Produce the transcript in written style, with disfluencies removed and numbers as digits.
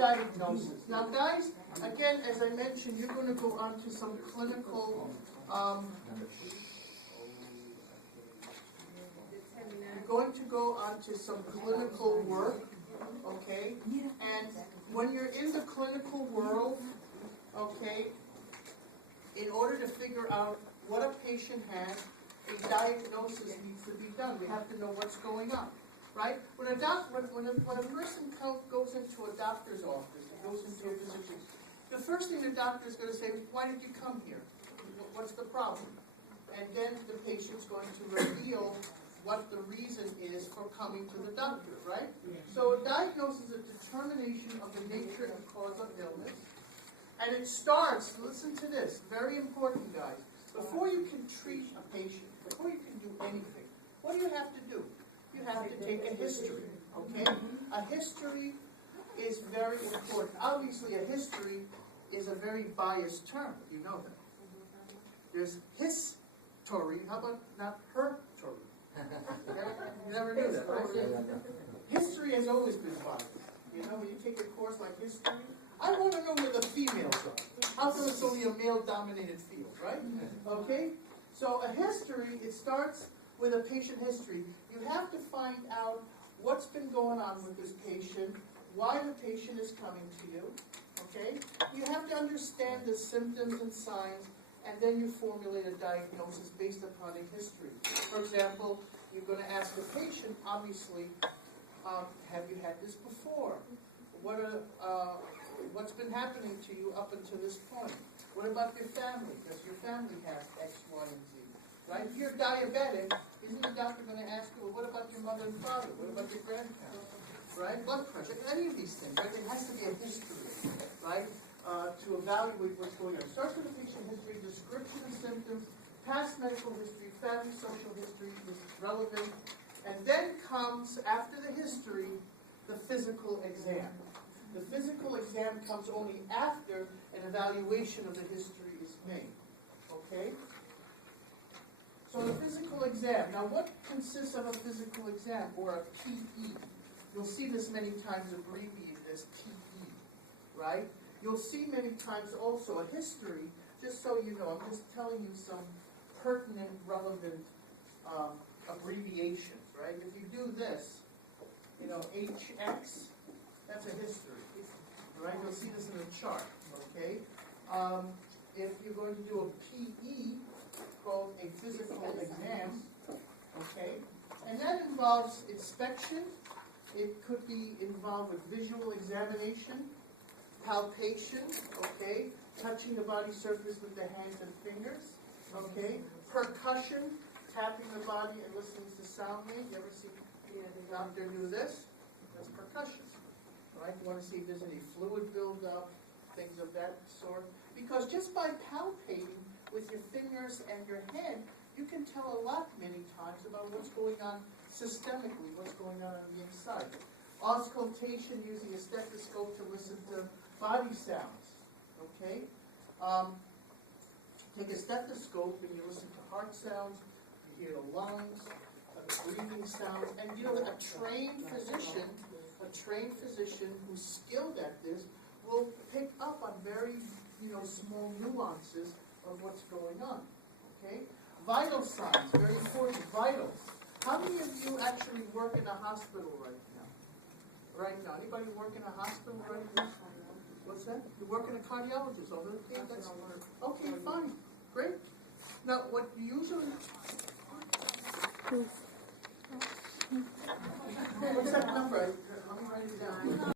diagnosis. Now guys, again, as I mentioned, you're going to go on to some clinical, you're going to go on to some clinical work, okay? And when you're in the clinical world, okay, in order to figure out what a patient has, a diagnosis needs to be done. We have to know what's going on, right? When a person goes into a doctor's office, goes into a physician, the first thing the doctor is going to say is, why did you come here? What's the problem? And then the patient's going to reveal what the reason is for coming to the doctor, right? So a diagnosis is a determination of the nature and cause of illness. And it starts, listen to this, very important, guys. Before you can treat a patient, before you can do anything, what do you have to do? You have to take a history, okay? A history is very important. Obviously, a history is a very biased term. You know that. There's his-tory. How about not her-tory? You never knew that, right? History has always been biased. You know, when you take a course like history, I want to know where the females are. How come it's only a male-dominated field, right? Okay? So a history, it starts with a patient history. You have to find out what's been going on with this patient, why the patient is coming to you, okay? You have to understand the symptoms and signs, and then you formulate a diagnosis based upon a history. For example, you're going to ask the patient, obviously, have you had this before? What's been happening to you up until this point? What about your family? Does your family have X, Y, and Z? Right? If you're diabetic, isn't the doctor going to ask you, well, what about your mother and father? What about your grandparents? Right? Blood pressure, any of these things, right? It has to be a history, right? To evaluate what's going on. Start with the patient history, description of symptoms, past medical history, family social history is relevant, and then comes, after the history, the physical exam. The physical exam comes only after an evaluation of the history is made. Okay? So the physical exam. Now what consists of a physical exam, or a PE? You'll see this many times abbreviated as PE, right? You'll see many times also a history, just so you know, I'm just telling you some pertinent, relevant abbreviations, right? If you do this, you know, HX, that's a history, right? You'll see this in the chart, okay? If you're going to do a PE, called a physical exam, okay? And that involves inspection. It could be involved with visual examination, palpation, okay? Touching the body surface with the hands and fingers, okay? Percussion, tapping the body and listening to sound waves. You ever see the doctor do this? That's percussion, right? You want to see if there's any fluid buildup, things of that sort. Because just by palpating with your fingers and your hand, you can tell a lot many times about what's going on systemically, what's going on the inside. Auscultation, using a stethoscope to listen to body sounds, okay? Take a stethoscope and you listen to heart sounds, you hear the lungs, the breathing sounds, and you know, a trained physician who's skilled at this will pick up on very, small nuances of what's going on, okay? Vital signs, very important, vitals. How many of you actually work in a hospital right now? Right now, anybody work in a hospital right now? What's that? You work in a cardiologist, okay, that's, okay, fine, great. Now, what usually...